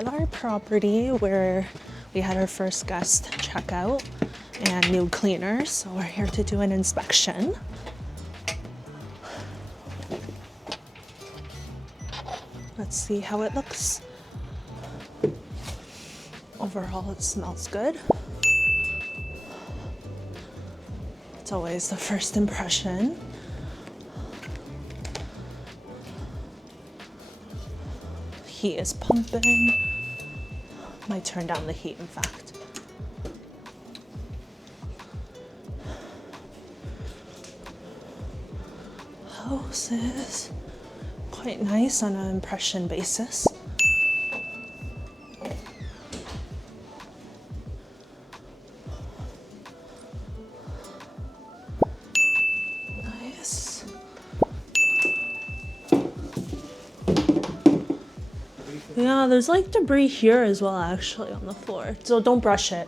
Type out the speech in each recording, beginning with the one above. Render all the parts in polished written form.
at our property where we had our first guest check out and new cleaners. So we're here to do an inspection. Let's see how it looks. Overall, it smells good. It's always the first impression. Heat is pumping. Might turn down the heat, in fact. House is quite nice on an impression basis. Nice. Yeah, there's like debris here as well, actually, on the floor. So don't brush it.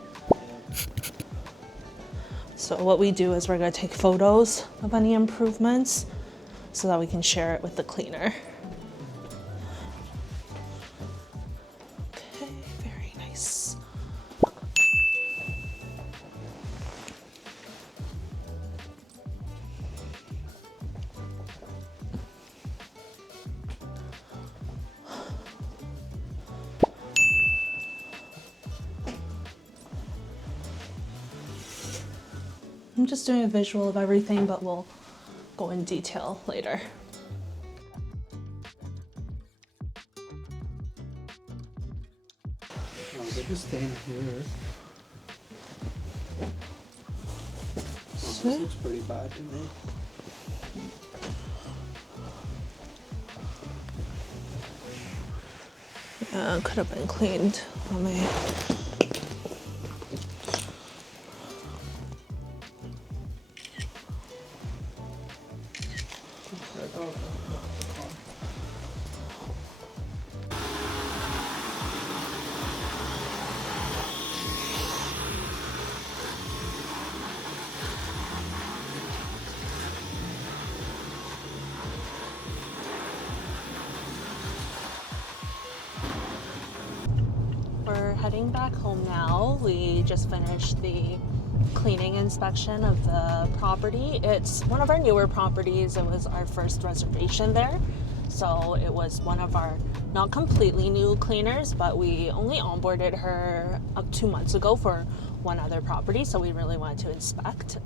So what we do is we're gonna take photos of any improvements so that we can share it with the cleaner. Okay, very nice. I'm just doing a visual of everything, but we'll go in detail later. Oh, there's a stain here. This looks pretty bad to me. Yeah, it could have been cleaned. Let me. We're heading back home now. We just finished the cleaning inspection of the property. It's one of our newer properties. It was our first reservation there. So it was one of our not completely new cleaners, but we only onboarded her up 2 months ago for one other property. So we really wanted to inspect.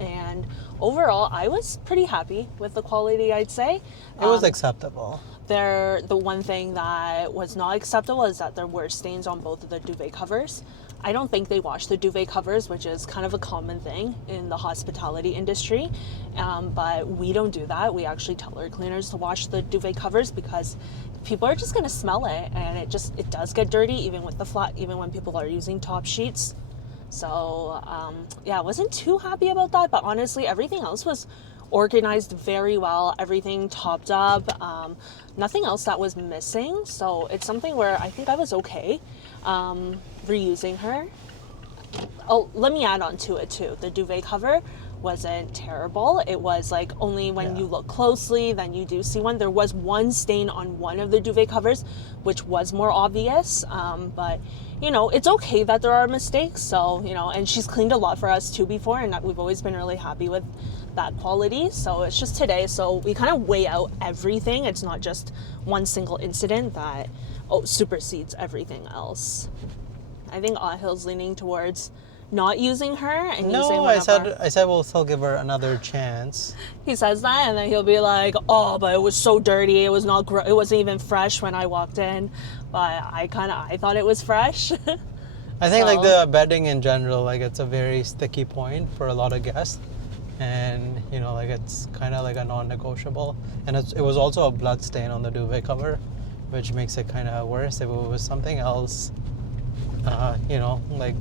And overall, I was pretty happy with the quality, I'd say. It was acceptable. The one thing that was not acceptable is that there were stains on both of the duvet covers. I don't think they wash the duvet covers, which is kind of a common thing in the hospitality industry. But we don't do that. We actually tell our cleaners to wash the duvet covers because people are just going to smell it, and it does get dirty even with the flat, even when people are using top sheets. So yeah, I wasn't too happy about that, but honestly, everything else was organized very well. Everything topped up. Nothing else that was missing. So it's something where I think I was okay reusing her. Oh, let me add on to it too. The duvet cover wasn't terrible. It was like only when you look closely, then you do see one. There was one stain on one of the duvet covers, which was more obvious. But you know, it's okay that there are mistakes. So, you know, and she's cleaned a lot for us too before, and we've always been really happy with that quality. So it's just today. So we kind of weigh out everything. It's not just one single incident that supersedes everything else. I think Ahil's leaning towards not using her and using one of our... I said we'll still give her another chance. He says that, and then he'll be like, "Oh, but it was so dirty. It was not. It wasn't even fresh when I walked in." But I thought it was fresh. I think like the bedding in general, like it's a very sticky point for a lot of guests, and you know, like it's kind of like a non-negotiable. And it was also a blood stain on the duvet cover, which makes it kind of worse. If it was something else, you know, like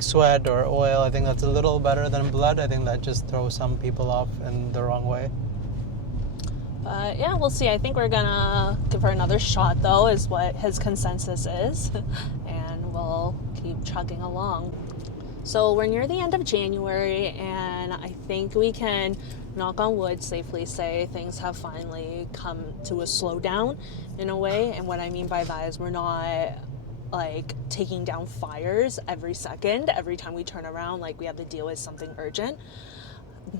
sweat or oil, I think that's a little better than blood. I think that just throws some people off in the wrong way. Yeah, we'll see. I think we're gonna give her another shot, though, is what his consensus is, and we'll keep chugging along. So we're near the end of January, and I think we can, knock on wood, safely say things have finally come to a slowdown in a way. And what I mean by that is we're not like taking down fires every second, every time we turn around, like we have to deal with something urgent.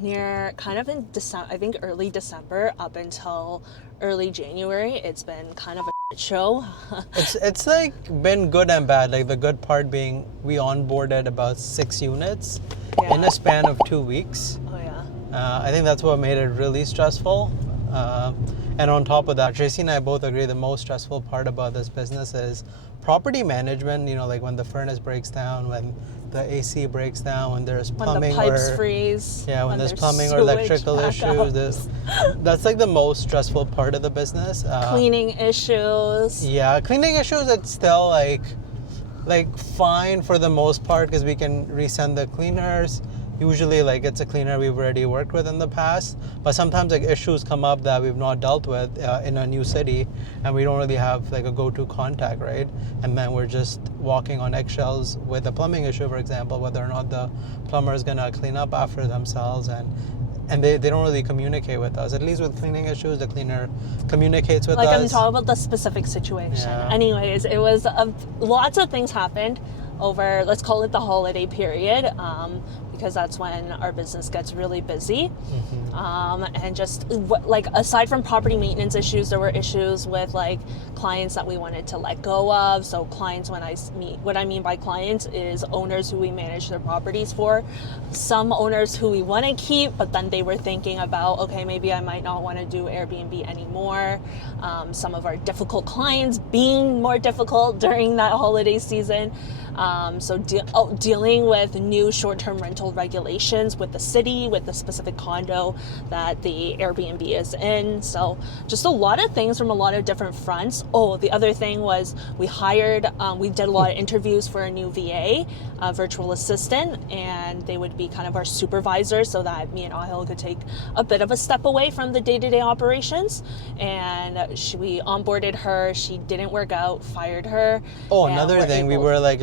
Near kind of in December, I think early December up until early January, it's been kind of a shit show. It's like been good and bad. Like the good part being we onboarded about 6 units in Yeah. a span of 2 weeks. Oh yeah. I think that's what made it really stressful. And on top of that, Tracy and I both agree the most stressful part about this business is property management. You know, like when the furnace breaks down, when the AC breaks down, when there's When plumbing the pipes or freeze. yeah, when there's plumbing or sewage electrical issues. That's like the most stressful part of the business. Cleaning issues. Yeah, cleaning issues. It's still like fine for the most part because we can resend the cleaners. Usually like it's a cleaner we've already worked with in the past, but sometimes like issues come up that we've not dealt with in a new city, and we don't really have like a go-to contact, right? And then we're just walking on eggshells with a plumbing issue, for example, whether or not the plumber is gonna clean up after themselves, and they don't really communicate with us. At least with cleaning issues, the cleaner communicates with Like us. I'm talking about the specific situation. Yeah. Anyways, it was lots of things happened over, let's call it the holiday period, because that's when our business gets really busy. And just like aside from property maintenance issues, there were issues with like clients that we wanted to let go of. So clients, what I mean by clients is owners who we manage their properties for. Some owners who we want to keep, but then they were thinking about, okay, maybe I might not want to do Airbnb anymore. Some of our difficult clients being more difficult during that holiday season. So dealing with new short-term rental regulations with the city, with the specific condo that the Airbnb is in. So just a lot of things from a lot of different fronts. Oh, the other thing was we did a lot of interviews for a new VA, a virtual assistant, and they would be kind of our supervisor so that me and Ahil could take a bit of a step away from the day-to-day operations. And we onboarded her. She didn't work out, fired her. Oh, and another we're thing, we able- were like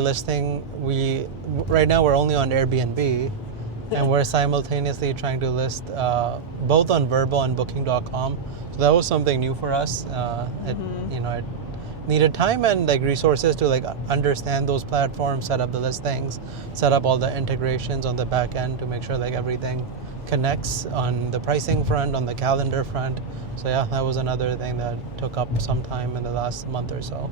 right now we're only on Airbnb, and we're simultaneously trying to list both on Vrbo and Booking.com. So that was something new for us. It needed time and like resources to like understand those platforms, set up the listings, set up all the integrations on the back end to make sure like everything connects on the pricing front, on the calendar front. So yeah, that was another thing that took up some time in the last month or so.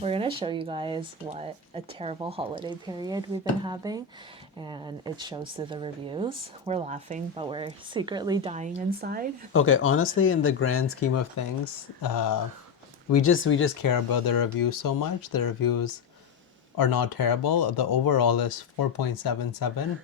We're going to show you guys what a terrible holiday period we've been having, and it shows through the reviews. We're laughing, but we're secretly dying inside. Okay, honestly, in the grand scheme of things, we just care about the reviews so much. The reviews are not terrible. The overall is 4.77.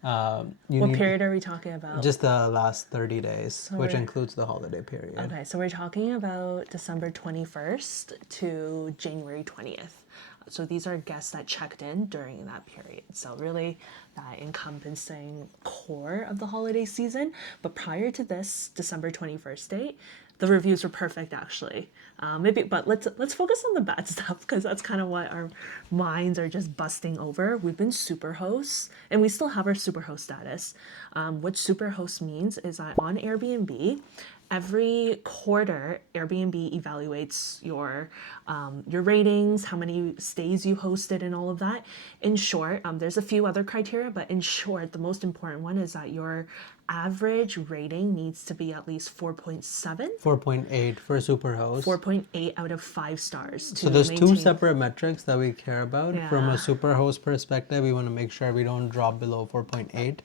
What period are we talking about? Just the last 30 days, which we're- includes the holiday period. Okay, so we're talking about December 21st to January 20th. So these are guests that checked in during that period. So really that encompassing core of the holiday season. But prior to this December 21st date, the reviews were perfect actually. But let's focus on the bad stuff because that's kind of what our minds are just busting over. We've been super hosts and we still have our super host status. What super host means is that on Airbnb, every quarter, Airbnb evaluates your ratings, how many stays you hosted, and all of that. In short, there's a few other criteria, but in short, the most important one is that your average rating needs to be at least 4.7. 4.8 for Superhost. 4.8 out of 5 stars. So there's two separate metrics that we care about. From a Yeah. Superhost perspective, we want to make sure we don't drop below 4.8.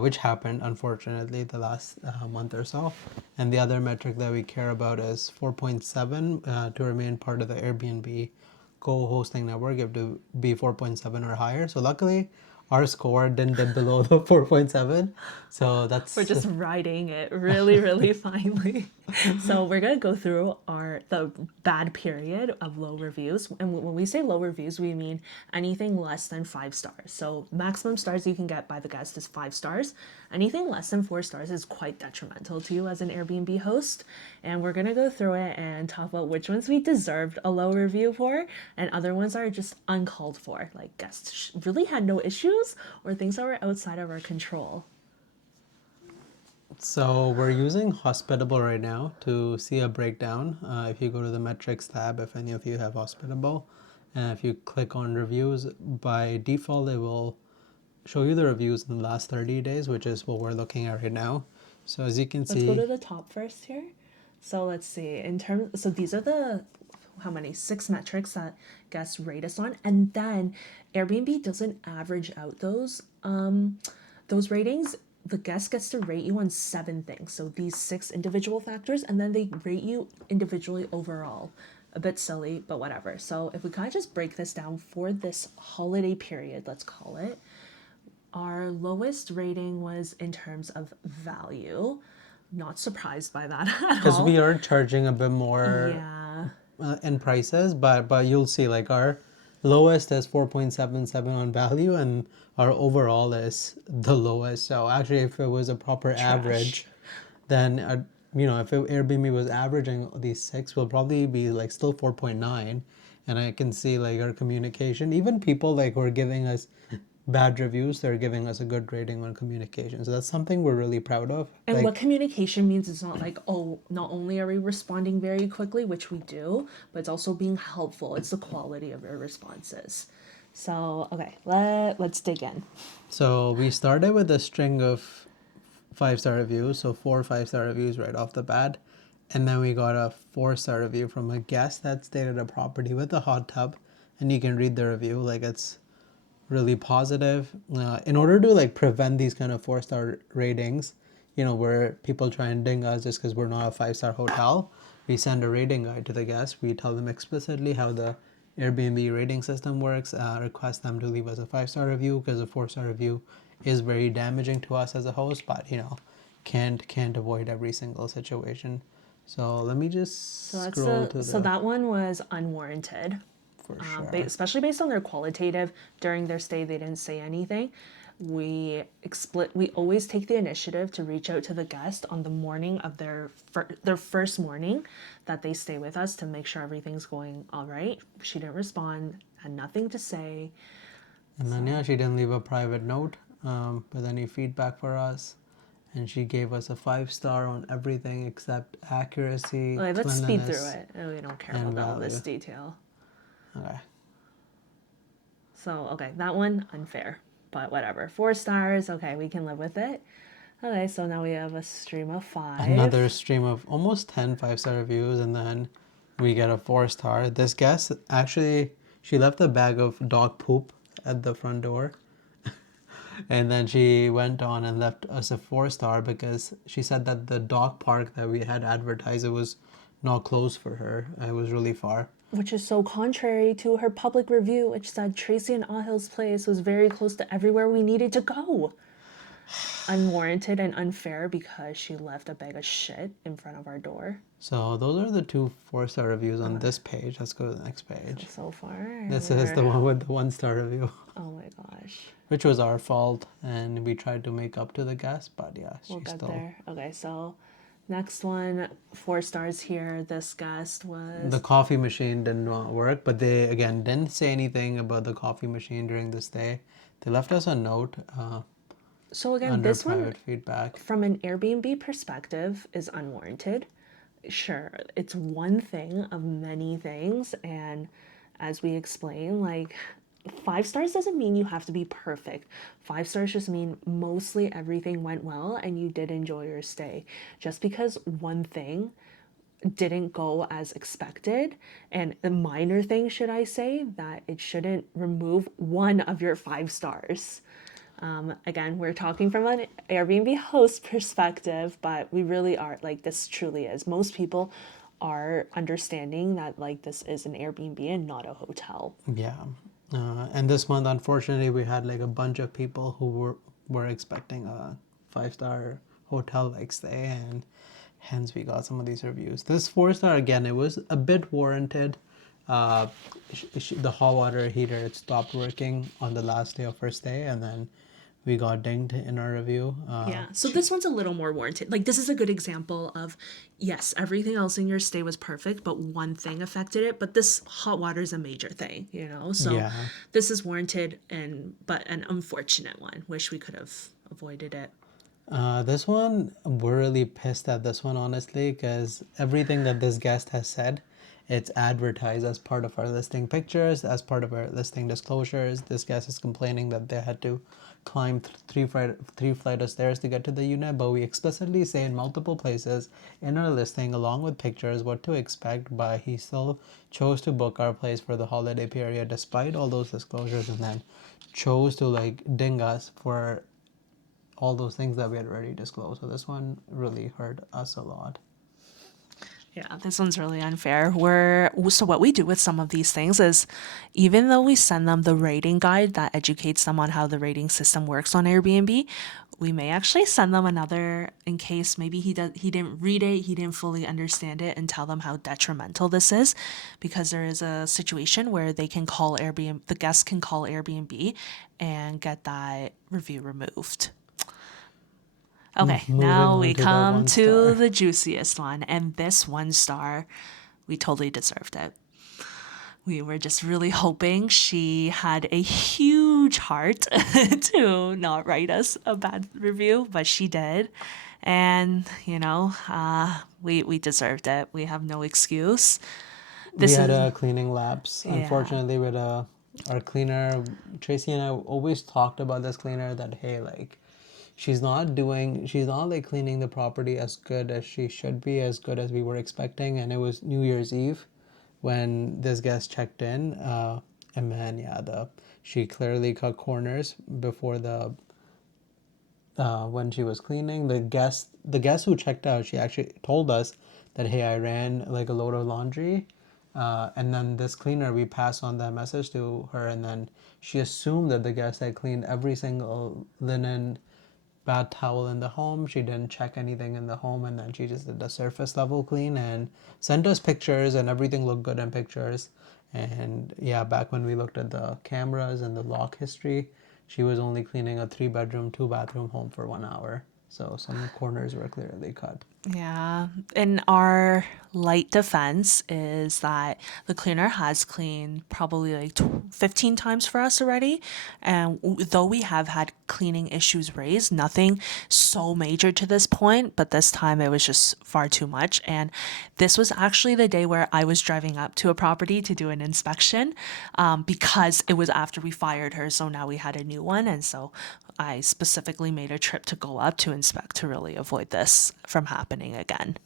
Which happened unfortunately the last month or so. And the other metric that we care about is 4.7 to remain part of the Airbnb co-hosting network. You have to be 4.7 or higher. So luckily, our score didn't dip below the 4.7. So that's We're just riding it really, really finely. So we're gonna go through the bad period of low reviews, and when we say low reviews, we mean anything less than 5 stars. So maximum stars you can get by the guest is 5 stars. Anything less than 4 stars is quite detrimental to you as an Airbnb host, and we're gonna go through it and talk about which ones we deserved a low review for, and other ones are just uncalled for, like guests really had no issues or things that were outside of our control. So we're using Hospitable right now to see a breakdown. If you go to the metrics tab, if any of you have Hospitable, and if you click on reviews, by default it will show you the reviews in the last 30 days, which is what we're looking at right now. So as you can Let's go see, to the top first here. So let's see, so these are the, how many, 6 metrics that guests rate us on, and then Airbnb doesn't average out those ratings. The guest gets to rate you on 7 things, so these 6 individual factors, and then they rate you individually overall. A bit silly, but whatever. So if we kind of just break this down for this holiday period, let's call it, our lowest rating was in terms of value. Not surprised by that at because all. we are charging a bit more Yeah, in prices, but you'll see like our lowest is 4.77 on value, and our overall is the lowest. So actually, if it was a proper average, then if Airbnb was averaging these 6, we'll probably be like still 4.9. And I can see like our communication, even people like who are giving us bad reviews, they're giving us a good rating on communication. So that's something we're really proud of. And Like, what communication means is not like, oh, not only are we responding very quickly, which we do, but it's also being helpful. It's the quality of our responses. So, okay, let's dig in. so we started with a string of 5-star reviews, so 4 5-star reviews right off the bat. And then we got a 4-star review from a guest that stayed at a property with a hot tub. And you can read the review, like it's really positive. In order to like prevent these kind of 4-star ratings, where people try and ding us just because we're not a 5-star hotel, we send a rating guide to the guests. We tell them explicitly how the Airbnb rating system works, request them to leave us a 5-star review, because a 4-star review is very damaging to us as a host, but can't avoid every single situation. So let me just So scroll to so the, that one was unwarranted. for sure. Especially based on their qualitative. During their stay, they didn't say anything. We always take the initiative to reach out to the guest on the morning of their first morning that they stay with us, to make sure everything's going all right. She didn't respond, had nothing to say. And then yeah, she didn't leave a private note with any feedback for us, and she gave us a 5-star on everything except accuracy, Okay, let's speed through cleanliness, it. We don't care and about all this value. detail. Okay. So, okay, that one, unfair. But whatever. 4 stars, okay, we can live with it. Okay, so now we have a stream of 5. Another stream of almost 10 5-star reviews, and then we get a 4-star. This guest actually, she left a bag of dog poop at the front door. And then she went on and left us a 4-star because she said that the dog park that we had advertised, it was not close for her. It was really far. Which is so contrary to her public review, which said Tracy and Ahil's place was very close to everywhere we needed to go. Unwarranted and unfair because she left a bag of shit in front of our door. So those are the 2 4-star reviews on this page. Let's go to the next page. So far, This is the one with the 1-star review, oh my gosh. which was our fault, and we tried to make up to the guest, but yeah, We'll she get still. there. Okay, so next one, 4 stars here. This guest was. The coffee machine did not work, but they again didn't say anything about the coffee machine during the stay. They left us a note So again, under this one, private feedback. from an Airbnb perspective, is unwarranted. Sure, it's one thing of many things, and as we explain, like, 5 stars doesn't mean you have to be perfect. 5 stars just mean mostly everything went well and you did enjoy your stay. Just because one thing didn't go as expected, and a minor thing, should I say, that it shouldn't remove one of your 5 stars. Again, we're talking from an Airbnb host perspective, but we really are, like, this truly is. Most people are understanding that, like, this is an Airbnb and not a hotel. Yeah. And this month, unfortunately, we had like a bunch of people who were expecting a 5-star hotel like stay, and hence we got some of these reviews. This 4-star, again, it was a bit warranted. The hot water heater, it stopped working on the last day of first day, and then we got dinged in our review. Yeah. So this one's a little more warranted. Like, this is a good example of, yes, everything else in your stay was perfect, but one thing affected it. But this hot water is a major thing, you know? So Yeah. this is warranted, but an unfortunate one. Wish we could have avoided it. This one, we're really pissed at this one, honestly, because everything that this guest has said, it's advertised as part of our listing pictures, as part of our listing disclosures. This guest is complaining that they had to climb three flight of stairs to get to the unit, but we explicitly say in multiple places in our listing, along with pictures, what to expect, but he still chose to book our place for the holiday period, despite all those disclosures, and then chose to like ding us for all those things that we had already disclosed. So this one really hurt us a lot. Yeah, this one's really unfair. So what we do with some of these things is, even though we send them the rating guide that educates them on how the rating system works on Airbnb, we may actually send them another in case maybe he didn't read it, he didn't fully understand it, and tell them how detrimental this is, because there is a situation where they can call Airbnb, the guest can call Airbnb and get that review removed. Okay, Moving now on we to the come 1 to star. the juiciest one, and this 1 star, we totally deserved it. We were just really hoping she had a huge heart to not write us a bad review, but she did. And, we deserved it. We have no excuse. We had a cleaning lapse. Yeah. Unfortunately, with our cleaner, Tracy and I always talked about this cleaner that, hey, like, she's not like cleaning the property as good as she should be, as good as we were expecting. And it was New Year's Eve when this guest checked in. And man, yeah, she clearly cut corners before when she was cleaning. The guest who checked out, she actually told us that, hey, I ran like a load of laundry. And then this cleaner, we passed on that message to her, and then she assumed that the guest had cleaned every single linen bath towel in the home. She didn't check anything in the home, and then she just did the surface level clean and sent us pictures, and everything looked good in pictures. And yeah, back when we looked at the cameras and the lock history, she was only cleaning a 3-bedroom, 2-bathroom home for 1 hour. So some corners were clearly cut. Yeah. And our light defense is that the cleaner has cleaned probably like 15 times for us already. And though we have had cleaning issues raised, nothing so major to this point, but this time it was just far too much. And this was actually the day where I was driving up to a property to do an inspection, because it was after we fired her. So now we had a new one. And so I specifically made a trip to go up to inspect to really avoid this from happening again.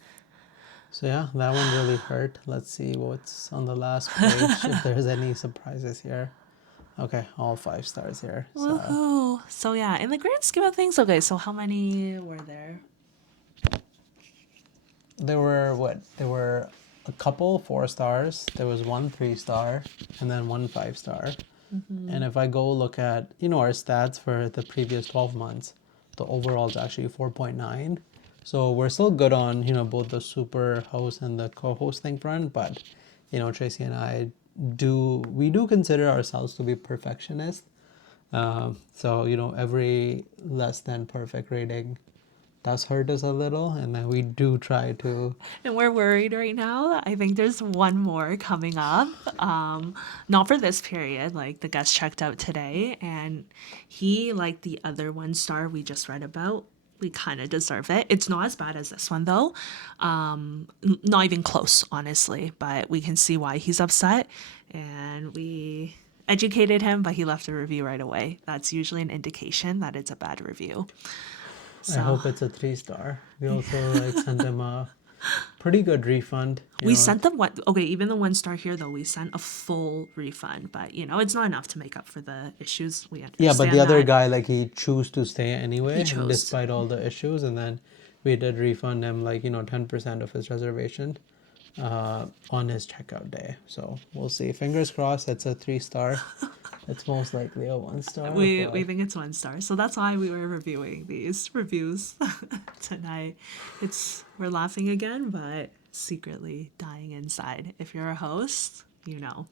So yeah, that one really hurt. Let's see what's on the last page, if there's any surprises here. Okay, all 5 stars here. So Woohoo! So yeah, in the grand scheme of things, okay, so how many were there? there were a couple 4 stars. There was 1 3-star, and then 1 5-star. And if I go look at our stats for the previous 12 months, the overall is actually 4.9. So we're still good on both the super host and the co-hosting front, but Tracy and I do consider ourselves to be perfectionists. So every less than perfect rating does hurt us a little, and then we do try to. And we're worried right now. I think there's one more coming up. Not for this period. Like, the guest checked out today, and he, like the other 1 star we just read about, we kind of deserve it. It's not as bad as this one though. Not even close, honestly. But we can see why he's upset, and we educated him, but he left a review right away. That's usually an indication that it's a bad review. I hope it's a 3-star. We also sent him a pretty good refund. We sent them even the 1 star here though, we sent a full refund, but it's not enough to make up for the issues. We understand. Yeah, but the other that. guy, he chose to stay anyway, chose. despite all the issues, and then we did refund him 10% of his reservation on his checkout day. So we'll see. Fingers crossed it's a 3-star. It's most likely a 1-star. We think it's 1 star, so that's why we were reviewing these reviews. tonight. We're laughing again, but secretly dying inside. If you're a host, you know.